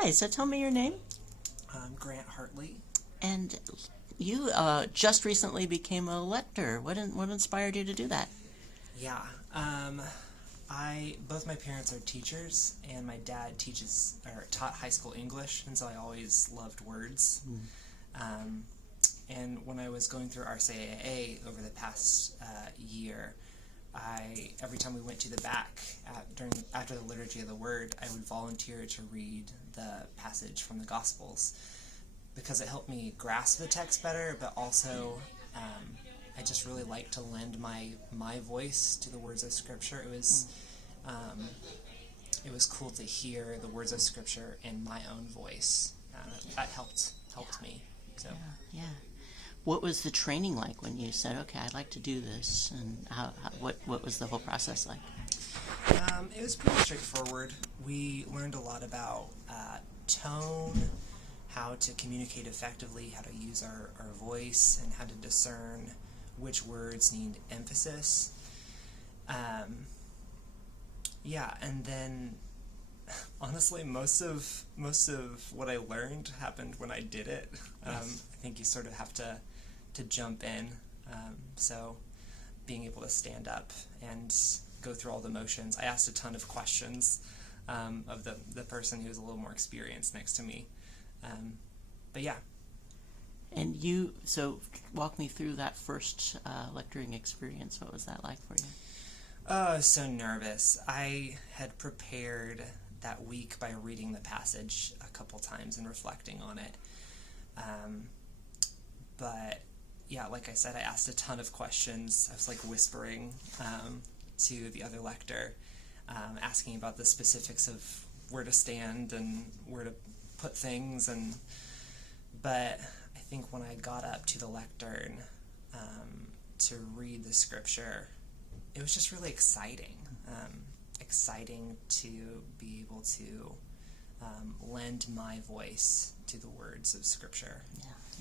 Hi, so tell me your name. I'm Grant Hartley. And you just recently became a lector. What inspired you to do that? Yeah, I both my parents are teachers, and my dad teaches or taught high school English, and so I always loved words. Um, and when I was going through RCAA over the past year, I every time we went to the back after the liturgy of the word, I would volunteer to read the passage from the Gospels because it helped me grasp the text better, but also I just really like to lend my voice to the words of Scripture. Um, it was cool to hear the words of Scripture in my own voice. That helped me. So Yeah. What was the training like when you said, "Okay, I'd like to do this," and what was the whole process like? it was pretty straightforward. We learned a lot about tone, how to communicate effectively, how to use our voice, and how to discern which words need emphasis. Um, yeah, and then honestly, most of what I learned happened when I did it. Yes. I think you sort of have to jump in. So being able to stand up and go through all the motions. I asked a ton of questions of the person who was a little more experienced next to me. But yeah. And so walk me through that first lecturing experience. What was that like for you? Oh, I was so nervous. I had prepared that week by reading the passage a couple times and reflecting on it. But yeah, like I said, I asked a ton of questions. I was like whispering to the other lector, asking about the specifics of where to stand and where to put things. But I think when I got up to the lectern to read the scripture, it was just really exciting. Exciting to be able to lend my voice to the words of Scripture,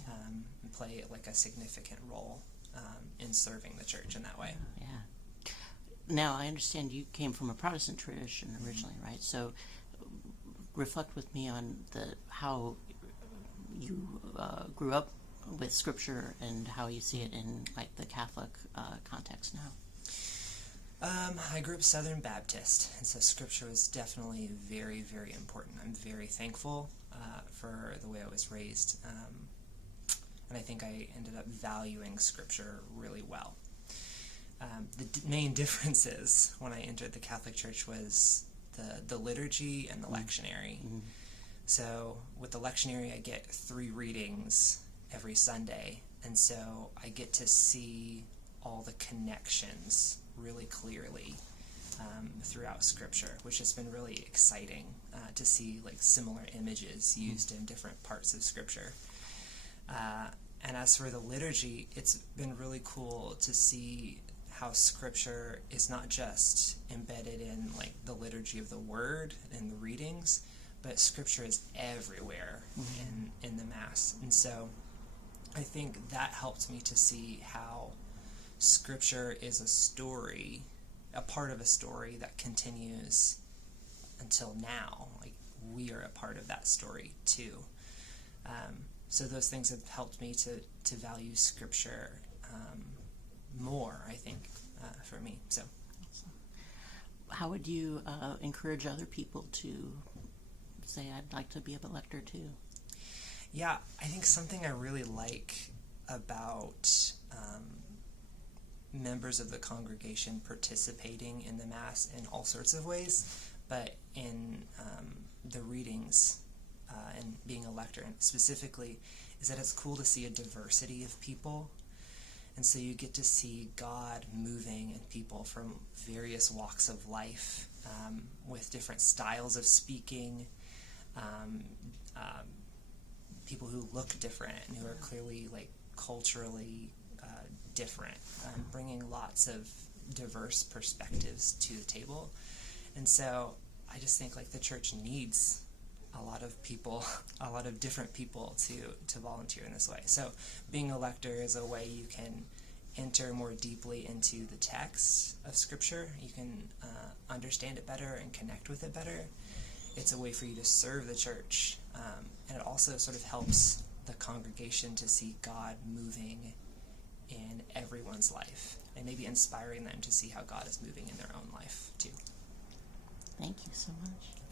and play like a significant role in serving the church in that way. Yeah. Now I understand you came from a Protestant tradition originally, right? So reflect with me on how you grew up with Scripture and how you see it in like the Catholic context now. I grew up Southern Baptist, and so Scripture was definitely very, very important. I'm very thankful for the way I was raised, and I think I ended up valuing Scripture really well. The main differences when I entered the Catholic Church was the liturgy and the lectionary. Mm-hmm. So with the lectionary, I get 3 readings every Sunday, and so I get to see all the connections really clearly throughout Scripture, which has been really exciting to see like similar images used in different parts of Scripture. And as for the liturgy, it's been really cool to see how Scripture is not just embedded in like the liturgy of the Word and the readings, but Scripture is everywhere in the Mass. And so I think that helped me to see how Scripture is a story, a part of a story that continues until now. Like we are a part of that story too. So those things have helped me to value Scripture more, I think, for me. So, How would you encourage other people to say, "I'd like to be a lector too"? yeah, I think something I really like about members of the congregation participating in the Mass in all sorts of ways, but in the readings and being a lector specifically, is that it's cool to see a diversity of people. And so you get to see God moving in people from various walks of life, with different styles of speaking, people who look different and who are clearly like culturally different, bringing lots of diverse perspectives to the table. And so I just think like the church needs a lot of people, a lot of different people to volunteer in this way. So being a lector is a way you can enter more deeply into the text of Scripture. You can understand it better and connect with it better. it's a way for you to serve the church, and it also sort of helps the congregation to see God moving in everyone's life, and maybe inspiring them to see how God is moving in their own life too. Thank you so much.